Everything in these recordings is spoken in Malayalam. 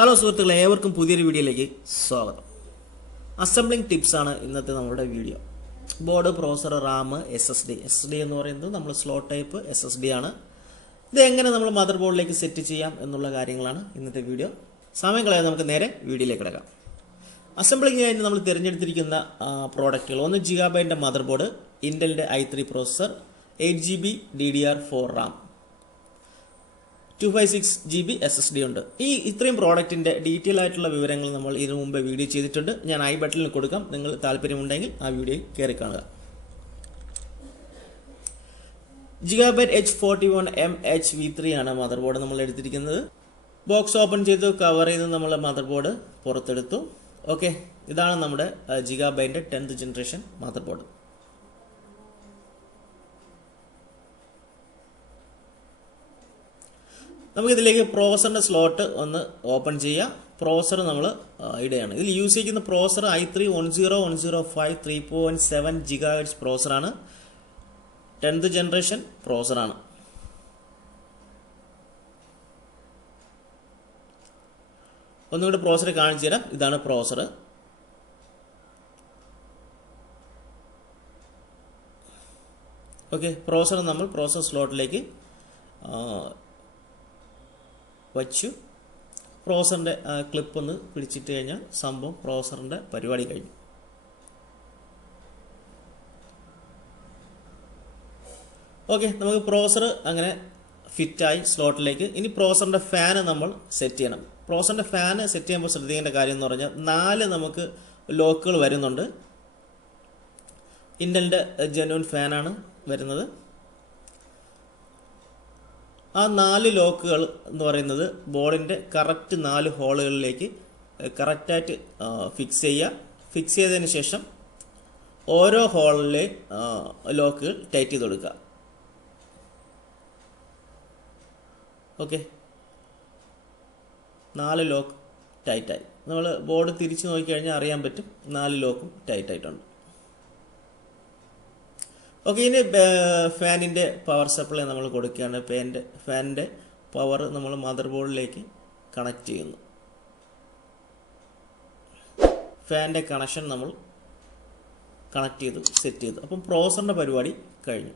ഹലോ സുഹൃത്തുക്കളെ, ഏവർക്കും പുതിയൊരു വീഡിയോയിലേക്ക് സ്വാഗതം. അസംബ്ലിംഗ് ടിപ്സാണ് ഇന്നത്തെ നമ്മുടെ video. Board, processor, Ram, S S D എന്ന് പറയുന്നത് നമ്മൾ സ്ലോട്ട് ടൈപ്പ് SSD ആണ്. ഇത് എങ്ങനെ നമ്മൾ മദർ ബോർഡിലേക്ക് സെറ്റ് ചെയ്യാം എന്നുള്ള കാര്യങ്ങളാണ് ഇന്നത്തെ വീഡിയോ. സമയം കളയാതെ നമുക്ക് നേരെ വീഡിയോയിലേക്ക് കിടക്കാം. അസംബ്ലിങ്ങിനായിട്ട് നമ്മൾ തിരഞ്ഞെടുത്തിരിക്കുന്ന പ്രോഡക്റ്റുകൾ: 1 GB മദർ ബോർഡ്, ഇന്റലിൻ്റെ i3 processor, 8 GB DDR4 RAM, 256 GB SSD ഉണ്ട്. ഇത്രയും പ്രോഡക്റ്റിൻ്റെ ഡീറ്റെയിൽ ആയിട്ടുള്ള വിവരങ്ങൾ നമ്മൾ ഇതിനു മുമ്പ് വീഡിയോ ചെയ്തിട്ടുണ്ട്. ഞാൻ ഐ ബട്ടണിൽ കൊടുക്കാം, നിങ്ങൾ താല്പര്യമുണ്ടെങ്കിൽ ആ വീഡിയോ കയറി കാണുക. Gigabyte H41 V3 ആണ് മദർ ബോർഡ് നമ്മൾ എടുത്തിരിക്കുന്നത്. ബോക്സ് ഓപ്പൺ ചെയ്ത് കവർ ചെയ്ത് നമ്മൾ മദർ ബോർഡ് പുറത്തെടുത്തു. ഓക്കെ, ഇതാണ് നമ്മുടെ Gigabyte 10th generation mother board. നമുക്കിതിലേക്ക് പ്രോസറിൻ്റെ സ്ലോട്ട് ഒന്ന് ഓപ്പൺ ചെയ്യാം. പ്രോസർ നമ്മൾ ഇടുകയാണ്. ഇതിൽ യൂസ് ചെയ്യുന്ന പ്രോസർ i3 10105 3.7 GHz പ്രോസറാണ്. 10th ജനറേഷൻ പ്രോസറാണ്. ഒന്നുകൂടി പ്രോസർ കാണിച്ചു തരാം. ഇതാണ് പ്രോസർ. ഓക്കെ, പ്രോസർ നമ്മൾ പ്രോസർ സ്ലോട്ടിലേക്ക് വച്ചു. പ്രോസറിൻ്റെ ക്ലിപ്പ് ഒന്ന് പിടിച്ചിട്ട് കഴിഞ്ഞാൽ സംഭവം പ്രോസറിൻ്റെ പരിപാടി കഴിഞ്ഞു. ഓക്കെ, നമുക്ക് പ്രോസർ അങ്ങനെ ഫിറ്റായി സ്ലോട്ടിലേക്ക്. ഇനി പ്രോസറിൻ്റെ ഫാന് നമ്മൾ സെറ്റ് ചെയ്യണം. പ്രോസറിൻ്റെ ഫാന് സെറ്റ് ചെയ്യുമ്പോൾ ശ്രദ്ധിക്കേണ്ട കാര്യം എന്ന് പറഞ്ഞാൽ 4 നമുക്ക് ലോക്കുകൾ വരുന്നുണ്ട്. ഇന്റലിൻ്റെ ജെന്യൂൻ ഫാനാണ് വരുന്നത്. ആ 4 ലോക്കുകൾ എന്ന് പറയുന്നത് ബോർഡിൻ്റെ കറക്റ്റ് 4 ഹോളുകളിലേക്ക് കറക്റ്റായിട്ട് ഫിക്സ് ചെയ്യുക. ഫിക്സ് ചെയ്തതിന് ശേഷം ഓരോ ഹോളിലെ ലോക്കുകൾ ടൈറ്റ് ചെയ്ത് കൊടുക്കുക. ഓക്കെ, 4 ലോക്ക് ടൈറ്റായി. നമ്മൾ ബോർഡ് തിരിച്ച് നോക്കിക്കഴിഞ്ഞാൽ അറിയാൻ പറ്റും 4 ലോക്കും ടൈറ്റായിട്ടുണ്ട്. ഓക്കെ, ഇനി ഫാനിൻ്റെ പവർ സപ്ലൈ നമ്മൾ കൊടുക്കുകയാണ്. ഫാനിൻ്റെ പവർ നമ്മൾ മദർ ബോർഡിലേക്ക് കണക്ട് ചെയ്യുന്നു. ഫാനിൻ്റെ കണക്ഷൻ നമ്മൾ കണക്ട് ചെയ്തു, സെറ്റ് ചെയ്തു. അപ്പം പ്രോസറിൻ്റെ പരിപാടി കഴിഞ്ഞു.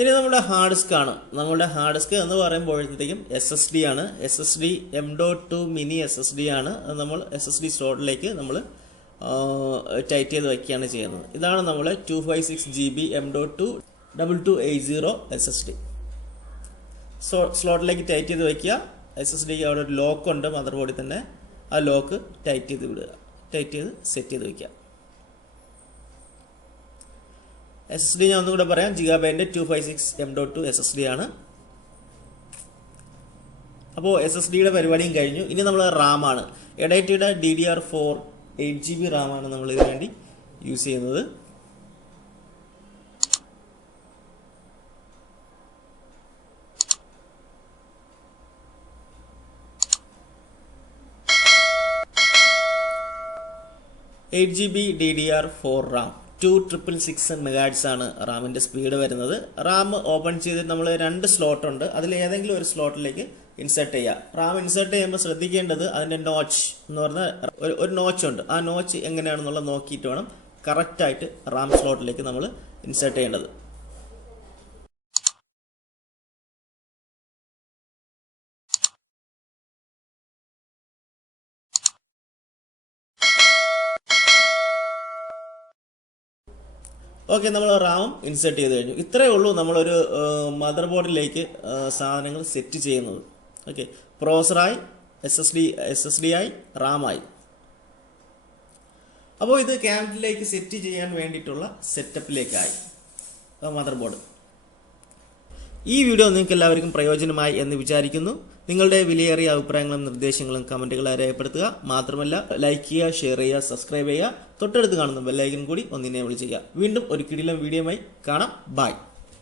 ഇനി നമ്മുടെ ഹാർഡ് ഡിസ്ക് ആണ്. നമ്മുടെ ഹാർഡ് ഡിസ്ക് എന്ന് പറയുമ്പോഴത്തേക്കും SSD ആണ്. SSD M.2 മിനി SSD ആണ്. നമ്മൾ SSD സ്ലോട്ടിലേക്ക് നമ്മൾ ടൈറ്റ് ചെയ്ത് വയ്ക്കുകയാണ് ചെയ്യുന്നത്. ഇതാണ് നമ്മൾ 256 GB M.2 2280 SSD. സ്ലോട്ടിലേക്ക് ടൈറ്റ് ചെയ്ത് വയ്ക്കുക. SSDക്ക് അവിടെ ഒരു ലോക്ക് ഉണ്ട് മദർ ബോർഡിൽ തന്നെ. ആ ലോക്ക് ടൈറ്റ് ചെയ്ത് വിടുക. ടൈറ്റ് ചെയ്ത് സെറ്റ് ചെയ്ത് വയ്ക്കുക. SSD ഞാൻ ഒന്നുകൂടെ പറയാം. Gigabyte 256 M.2 SSD ആണ്. അപ്പോൾ SSDയുടെ പരിപാടിയും കഴിഞ്ഞു. ഇനി നമ്മൾ റാമാണ്. എഡൈറ്റിയുടെ DDR4 8 GB റാമാണ് നമ്മൾ ഇതിനു വേണ്ടി യൂസ് ചെയ്യുന്നത്. GB DDR4 റാം 2666 MHz ആണ് റാമിൻ്റെ സ്പീഡ് വരുന്നത്. റാം ഓപ്പൺ ചെയ്ത് നമ്മൾ 2 സ്ലോട്ട് ഉണ്ട്. അതിൽ ഏതെങ്കിലും ഒരു സ്ലോട്ടിലേക്ക് ഇൻസേർട്ട് ചെയ്യുക. റാം ഇൻസേർട്ട് ചെയ്യുമ്പോൾ ശ്രദ്ധിക്കേണ്ടത് അതിൻ്റെ നോച്ച് എന്ന് പറഞ്ഞാൽ ഒരു നോച്ച് ഉണ്ട്. ആ നോച്ച് എങ്ങനെയാണെന്നുള്ളത് നോക്കിയിട്ട് വേണം കറക്റ്റായിട്ട് റാം സ്ലോട്ടിലേക്ക് നമ്മൾ ഇൻസേർട്ട് ചെയ്യേണ്ടത്. ഓക്കെ, നമ്മൾ റാമും ഇൻസേർട്ട് ചെയ്ത് കഴിഞ്ഞു. ഇത്രയേ ഉള്ളൂ നമ്മളൊരു മദർ ബോർഡിലേക്ക് സാധനങ്ങൾ സെറ്റ് ചെയ്യുന്നത്. ഓക്കെ, പ്രോസറായി, SSD ആയി, റാമായി. അപ്പോൾ ഇത് ക്യാബിനിലേക്ക് സെറ്റ് ചെയ്യാൻ വേണ്ടിയിട്ടുള്ള സെറ്റപ്പിലേക്കായി മദർ ബോർഡ്. ഈ വീഡിയോ നിങ്ങൾക്ക് എല്ലാവർക്കും പ്രയോജനമായി എന്ന് വിചാരിക്കുന്നു. നിങ്ങളുടെ വിലയേറിയ അഭിപ്രായങ്ങളും നിർദ്ദേശങ്ങളും കമൻറ്റുകളായി രേഖപ്പെടുത്തുക. മാത്രമല്ല, ലൈക്ക് ചെയ്യുക, ഷെയർ ചെയ്യുക, സബ്സ്ക്രൈബ് ചെയ്യുക. തൊട്ടടുത്ത് കാണുന്ന ബെല്ലൈക്കൻ കൂടി ഒന്ന് എനേബിൾ ചെയ്യുക. വീണ്ടും ഒരു കിടിലൻ വീഡിയോയുമായി കാണാം. ബൈ.